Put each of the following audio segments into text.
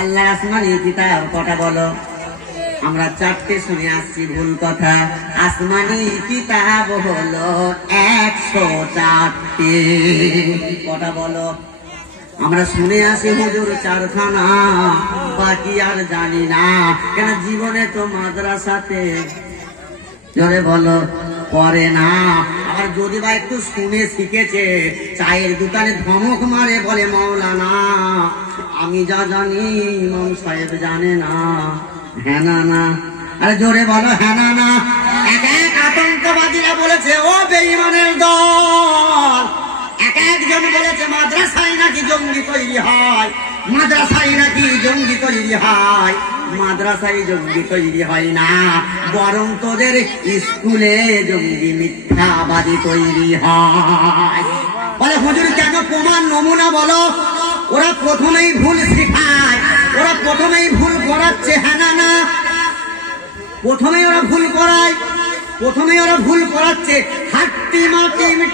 আল্লাহর আসমানি কিতাব কটা বলো? আমরা চারটে শুনে আসছি ভুল কথা। আসমানি কিতাব হলো 104টি। কটা বলো? আমরা শুনে আসি হুজুর চারখানা, বাকি আর জানি না। কেন জীবনে তো মাদ্রাসাতে জোরে বলো পড়ে না। আর যদি বা একটু শুনে শিখেছে, চায়ের দোকানে ধমক মারে বলে মৌলানা আমি যা জানি ইমাম সাহেব জানে না। হ্যাঁ না না? আরে জোরে বলো হ্যাঁ না না? এক এক আতঙ্কবাদীরা বলেছে ও বেঈমানের দল, এক একজন বলেছে মাদ্রাসায় নাকি জঙ্গি তৈরি হয়, মাদ্রাসায় নাকি জঙ্গি তৈরি হয়। মাদ্রাসায় জঙ্গি তৈরি হয় না, বরং তোদের স্কুলে জঙ্গি মিথ্যাবাদী তৈরি হয়। বলে হুজুর কেন? প্রমাণ নমুনা বলো। ওরা প্রথমেই ভুল শেখায়, ওরা প্রথমেই ভুল করাচ্ছে। হ্যাঁ না না? প্রথমেই ওরা ভুল করায়, প্রথমে ওরা ভুল করাচ্ছে।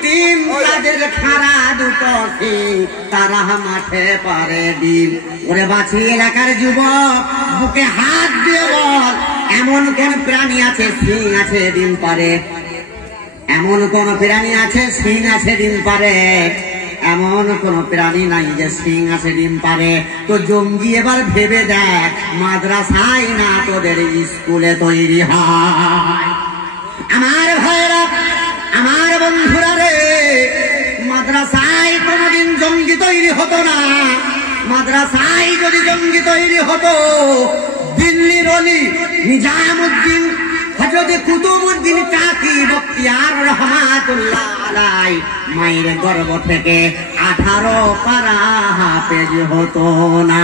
টিম তাদের খাড়া দুটো সিং, তারা মাঠে পারে ডিম। ওরে বাছি এলাকার যুবক, বুকে হাত দিয়ে বল এমন কোন প্রাণী আছে সিং আছে ডিম পারে? এমন কোন প্রাণী আছে সিং আছে ডিম পারে? এমন কোন প্রাণী নাই যে সিং আছে ডিম পারে। তো জঙ্গি এবার ভেবে দেখ, মাদ্রাসায় না তোদের স্কুলে তৈরি হয়। আমার ভাইরা, আমার বন্ধুরা রে, মাদ্রাসায় কোনদিন জঙ্গি তৈরি হতো না। মাদ্রাসায় যদি জঙ্গি তৈরি হতো, দিল্লির অলি নিজামুদ্দিন, হযরত কুতুবউদ্দিন কাকি বখতিয়ার রহমাতুল্লাহ আলাইহি মায়ের গর্ভ থেকে 18 পারা হাফেজ হতো না।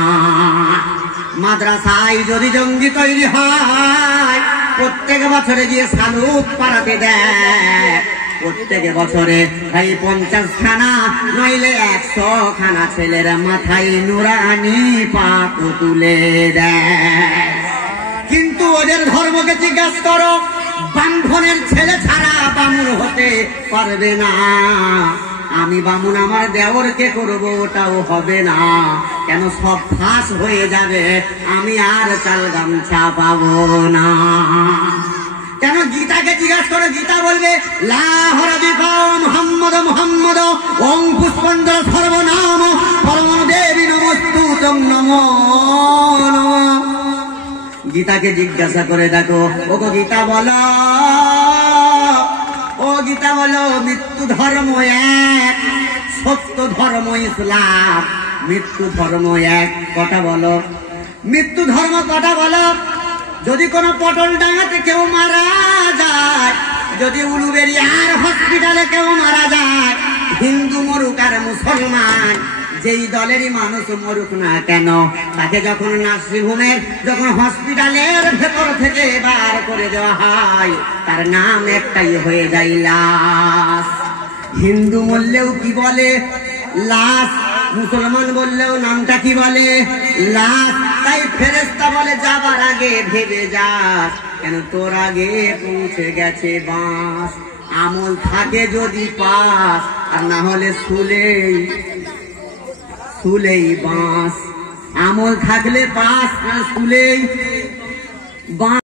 মাদ্রাসায় যদি জঙ্গি তৈরি হয়, প্রত্যেক বছরে গিয়ে সালুক পাড়াতে দেয়। প্রত্যেক বছরে ভাই 50 খানা নইলে 100 খানা ছেলের মাথায় নুরানি পাক তুলে দেয়। কিন্তু ওদের ধর্মকে জিজ্ঞাসা করো, ব্রাহ্মণের ছেলে ছাড়া বামুন হতে পারবে না। আমি বামুন আমার দেওরকে করব, ওটাও হবে না। কেন? সব ফাঁস হয়ে যাবে, আমি আর চাল গামছা পাবো না। কেন? গীতাকে জিজ্ঞাসা করে, গীতা বলবে লা হরবি মুহাম্মদ মুহাম্মদ ওং পুষ্পঞ্জল সর্বনাম পরম দেবী নমস্তুতং নমো নমঃ। গীতাকে জিজ্ঞাসা করে দেখো, ও গীতা বলো, ও গীতা বলো মৃত্যু ধর্ম এক, সত্য ধর্ম ইসলাম। মৃত্যু ধর্ম এক, কটা বলো? মৃত্যু ধর্ম কটা বলো? যদি কোনো পটল ডাঙাতে কেউ মারা যায়, যদি উলুবেড়িয়ার হসপিটালে কেউ মারা যায়, হিন্দু মরুক আর মুসলমান, যেই দলেরই মানুষ মরুক না কেন, তাকে যখন নার্সিংহোমের, যখন হসপিটালের ভেতর থেকে বার করে দেওয়া হয়, তার নাম একটাই হয়ে যায় লাশ। হিন্দু বললেও কি বলে? লাশ। মুসলমান বললেও নামটা কি বলে? লাশ। তাই ফেরেশতা বলে যাবার আগে ভেবে যাস, কেন তোর আগে পৌঁছে গেছে বাঁশ। আমল থাকে যদি পাস, আর না হলে শুলেই বাঁশ। আমল থাকলে পাস, আর শুলেই বাঁশ।